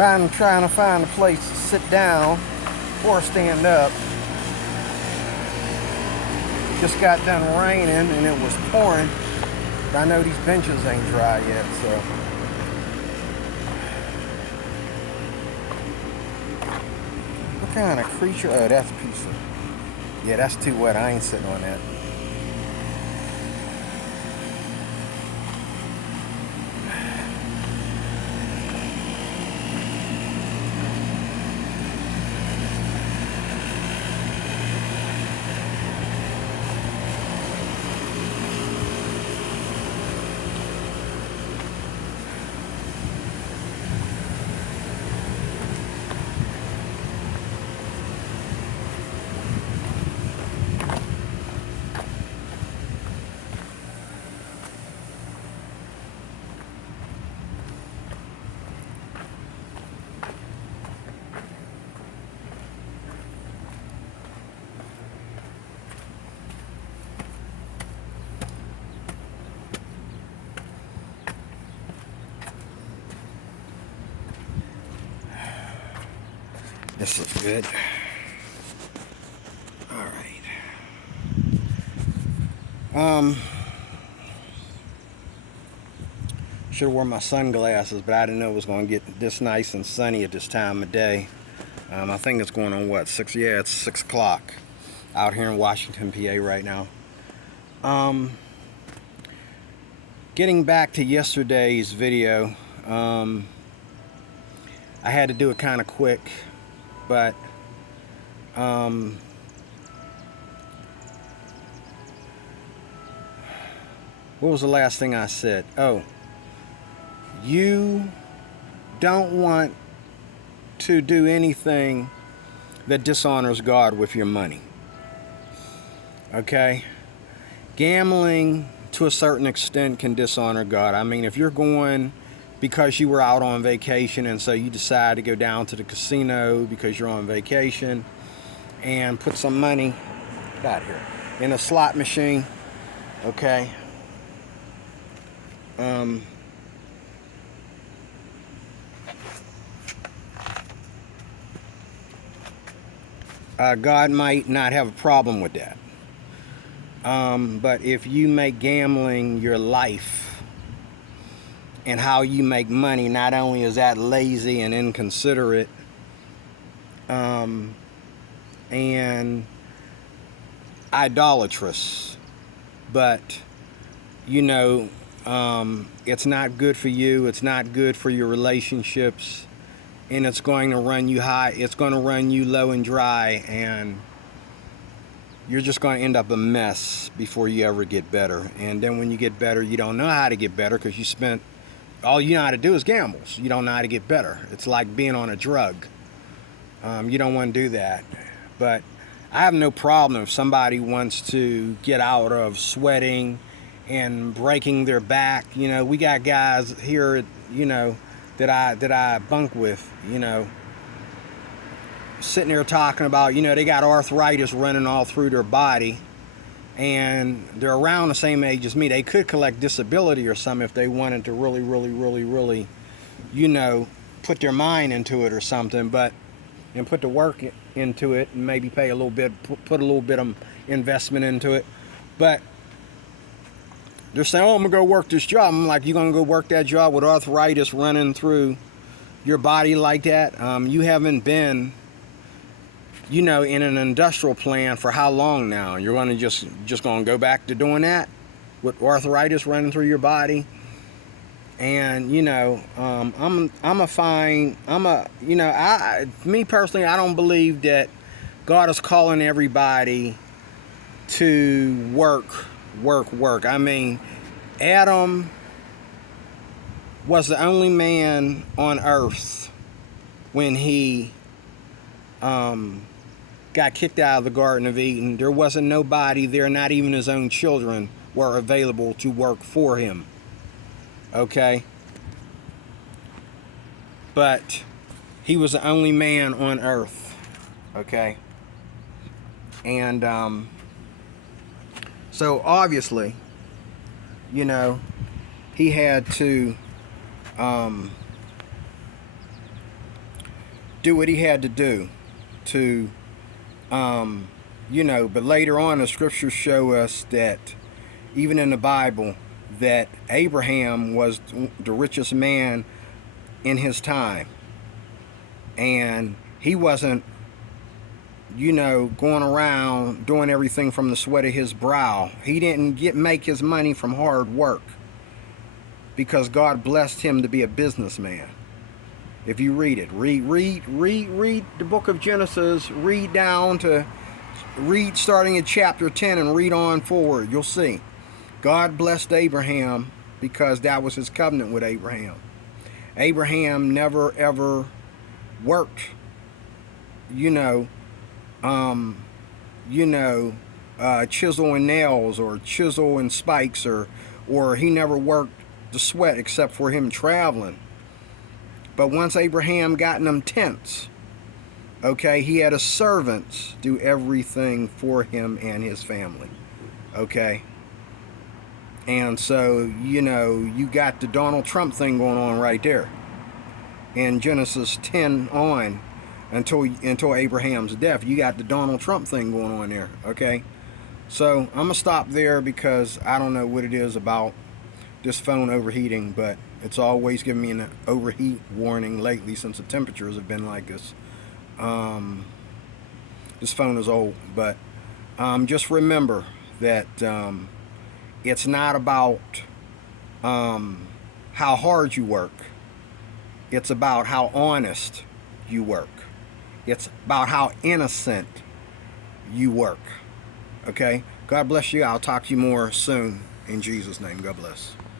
Trying to find a place to sit down or stand up. Just got done raining and it was pouring. I know these benches ain't dry yet, so. What kind of creature? Oh, that's a piece of. Yeah, that's too wet. I ain't sitting on that. This is good. All right. Should have worn my sunglasses, but I didn't know it was going to get this nice and sunny at this time of day. I think it's going on what, 6? Yeah, it's 6 o'clock out here in Washington, PA right now. Getting back to yesterday's video, I had to do it kind of quick, but what was the last thing I said? Oh, you don't want to do anything that dishonors God with your money. Okay? Gambling to a certain extent can dishonor God. I mean, if you're going because you were out on vacation and so you decide to go down to the casino because you're on vacation and put some money out here in a slot machine, okay? God might not have a problem with that. But if you make gambling your life and how you make money, not only is that lazy and inconsiderate, and idolatrous, but you know, it's not good for you, it's not good for your relationships, and it's going to run you high, it's going to run you low and dry, and you're just going to end up a mess before you ever get better. And then when you get better, you don't know how to get better because you spent, all you know how to do is gamble. So you don't know how to get better. It's like being on a drug. You don't want to do that. But I have no problem if somebody wants to get out of sweating and breaking their back. You know, we got guys here, you know, that I bunk with, you know, sitting there talking about, you know, they got arthritis running all through their body and they're around the same age as me. They could collect disability or something if they wanted to really, you know, put their mind into it or something, but, and put the work into it and maybe pay a little bit, put a little bit of investment into it. But they're saying, oh, I'm gonna go work this job. I'm like, you gonna go work that job with arthritis running through your body like that? You haven't been, you know, in an industrial plant for how long now? You're going to just going to go back to doing that with arthritis running through your body? And you know, me personally, I don't believe that God is calling everybody to work. I mean, Adam was the only man on earth when he got kicked out of the Garden of Eden. There wasn't nobody there, not even his own children were available to work for him. Okay? But he was the only man on earth. Okay? And so obviously, you know, he had to do what he had to do to, but later on the scriptures show us that even in the Bible that Abraham was the richest man in his time, and he wasn't going around doing everything from the sweat of his brow. He didn't make his money from hard work, because God blessed him to be a businessman. If you read it, read the book of Genesis, read starting at chapter 10 and read on forward. You'll see God blessed Abraham because that was his covenant with Abraham. Abraham never ever worked, chisel and nails or chisel and spikes, or he never worked the sweat except for him traveling. But once Abraham got in them tents, okay, he had his servants do everything for him and his family, okay? And so, you got the Donald Trump thing going on right there. In Genesis 10 on, until Abraham's death, you got the Donald Trump thing going on there, okay? So, I'm going to stop there because I don't know what it is about this phone overheating, but it's always giving me an overheat warning lately since the temperatures have been like this. This phone is old, but just remember that it's not about how hard you work. It's about how honest you work. It's about how innocent you work. Okay? God bless you. I'll talk to you more soon. In Jesus' name, God bless.